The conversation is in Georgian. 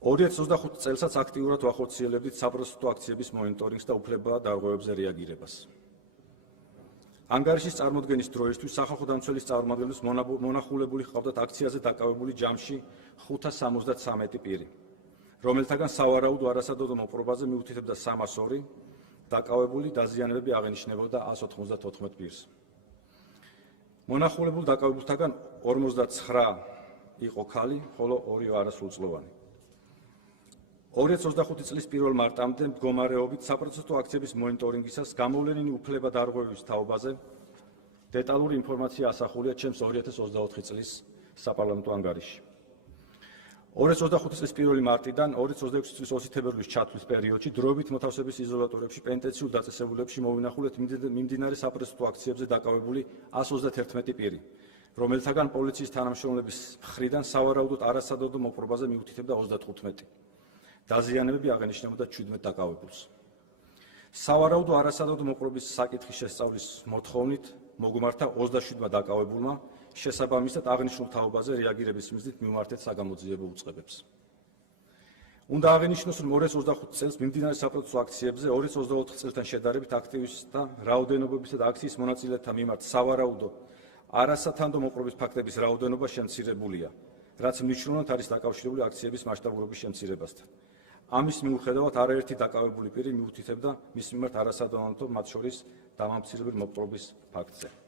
2025 წელსაც აქტიურად ვახორციელებდით საპროტესტო აქციების მონიტორინგს და უფლება დარღვევებზე რეაგირებას. ანგარიშის წარმოდგენის დროისთვის სახალხო დამცველის წარმომადგენლებს მონახულებული ჰყავდათ აქციაზე დაკავებული ჯამში 573 პირი, რომელთაგან სავარაუდო არასადოდო მოპყრობაზე მიუთითებდა 302, დაკავებული დაზიანებები აღენიშნებოდა 194 პირს. მონახულებულ დაკავებულთაგან 59 იყო ქალი, ხოლო 2 არასრულწლოვანი. 2025 წლის 1 მარტამდე მდგომარეობით საპროტესტო აქციების მონიტორინგისას გამოვლენილი უფლება დარღვევების თაობაზე დეტალური ინფორმაცია ასახულია ჩემს 2024 წლის საპარლამენტო ანგარიში. 2025 წლის 1 მარტიდან 2026 წლის 20 თებერვლის ჩათვლის პერიოდში დროებით მოთავსების იზოლატორებში პენტენციურ დაწესებულებში მოვინახულეთ მიმდინარე საპროტესტო აქციებზე დაკავებული 131 პირი, რომელთაგან პოლიციის თანამშრომლების მხრიდან სავარაუდოდ არასადოდო მოპყრობაზე მიუთითებდა 35. დაზიანებები აღენიშნებოდა 17 დაკავებულს. სავარაუდო არასადოდო მოპყრობის საკითხის შესწავლის მოთხოვნით მოგმართა 27 დაკავებულმა, შესაბამისად აღნიშნულ თაობაზე რეაგირების მიზნით მიმართეთ საგამოძიებო უწყებებს. უნდა აღინიშნოს, რომ 2025 წელს მიმდინარე საპროტესტო აქციებზე 2024 წელთან შედარებით აქტივისტთა რაოდენობებისა და აქციის მონაწილეთა მიმართ სავარაუდო არასათანადო მოპყრობის ფაქტების რაოდენობა შემცირებულია, რაც მნიშვნელოვნად არის დაკავშირებული აქციების მასშტაბურობის შემცირებასთან. ამის მიუხედავად არაერთი დაკავებული პირი მიუთითებდა მის მიმართ არასადოვანადო, მათ შორის დამამცირებელი მოპყრობის ფაქტზე.